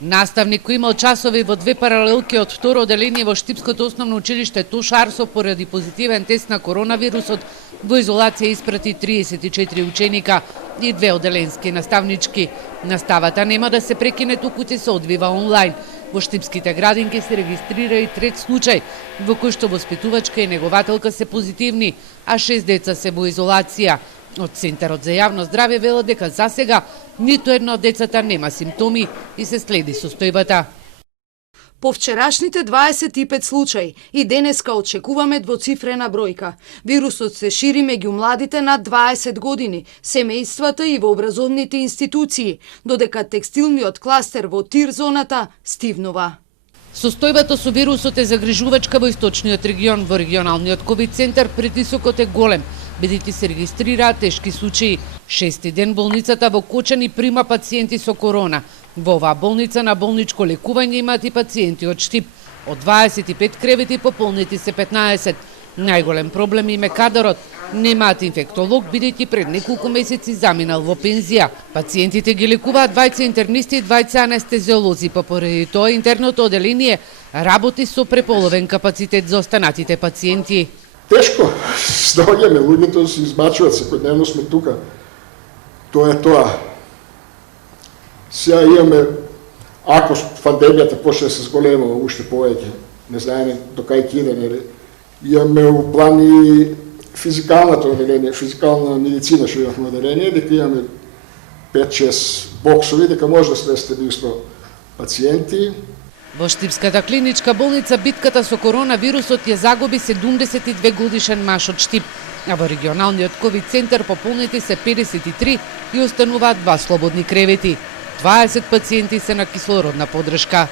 Наставник кој имал часови во две паралелки од второ оделение во Штипското основно училиште Туш Арсо поради позитивен тест на коронавирусот во изолација испрати 34 ученика и две оделенски наставнички. Наставата нема да се прекине, туку ќе се одвива онлайн. Во Штипските градинки се регистрира и трет случај, во кој што воспитувачка и негователка се позитивни, а 6 деца се во изолација. Од Центарот за јавно здравје велат дека засега ниту едно од децата нема симптоми и се следи состојбата. По вчерашните 25 случаи и денеска очекуваме двоцифрена бројка. Вирусот се шири меѓу младите над 20 години, семејствата и во образовните институции, додека текстилниот кластер во ТИР зоната стивнува. Состојбата со вирусот е загрижувачка во источниот регион. Во регионалниот ковид центар притисокот е голем, бидејќи се регистрираат тешки случаи. 6-ти ден болницата во Кочани прима пациенти со корона. Во оваа болница на болничко лекување имаат и пациенти од Штип. Од 25 кревети пополнети се 15. Најголем проблем им е кадарот. Немаат инфектолог, бидејќи пред неколку месеци заминал во пензија. Пациентите ги лекуваат двајца интернисти и двајца анестезиолози, па поради тоа интерното оделение работи со преполовен капацитет за останатите пациенти. Тешко доаѓаме, луѓето се избачуваат, секојдневно сме тука. Тоа е тоа. Сега имаме, ако пандемијата почне да се зголемува уште повеќе, не знаеме до кај ќе иде, нели? Имаме у план и физикалното оделение, физикална медицина што имавме оделение, дека имаме 5-6 боксови, дека може да сместите до 100 пациенти. Во Штипската клиничка болница битката со коронавирусот ја загуби 72 годишен маж од Штип, а во регионалниот ковид центар пополнети се 53 и остануваат 2 слободни кревети. 20 пациенти се на кислородна поддршка.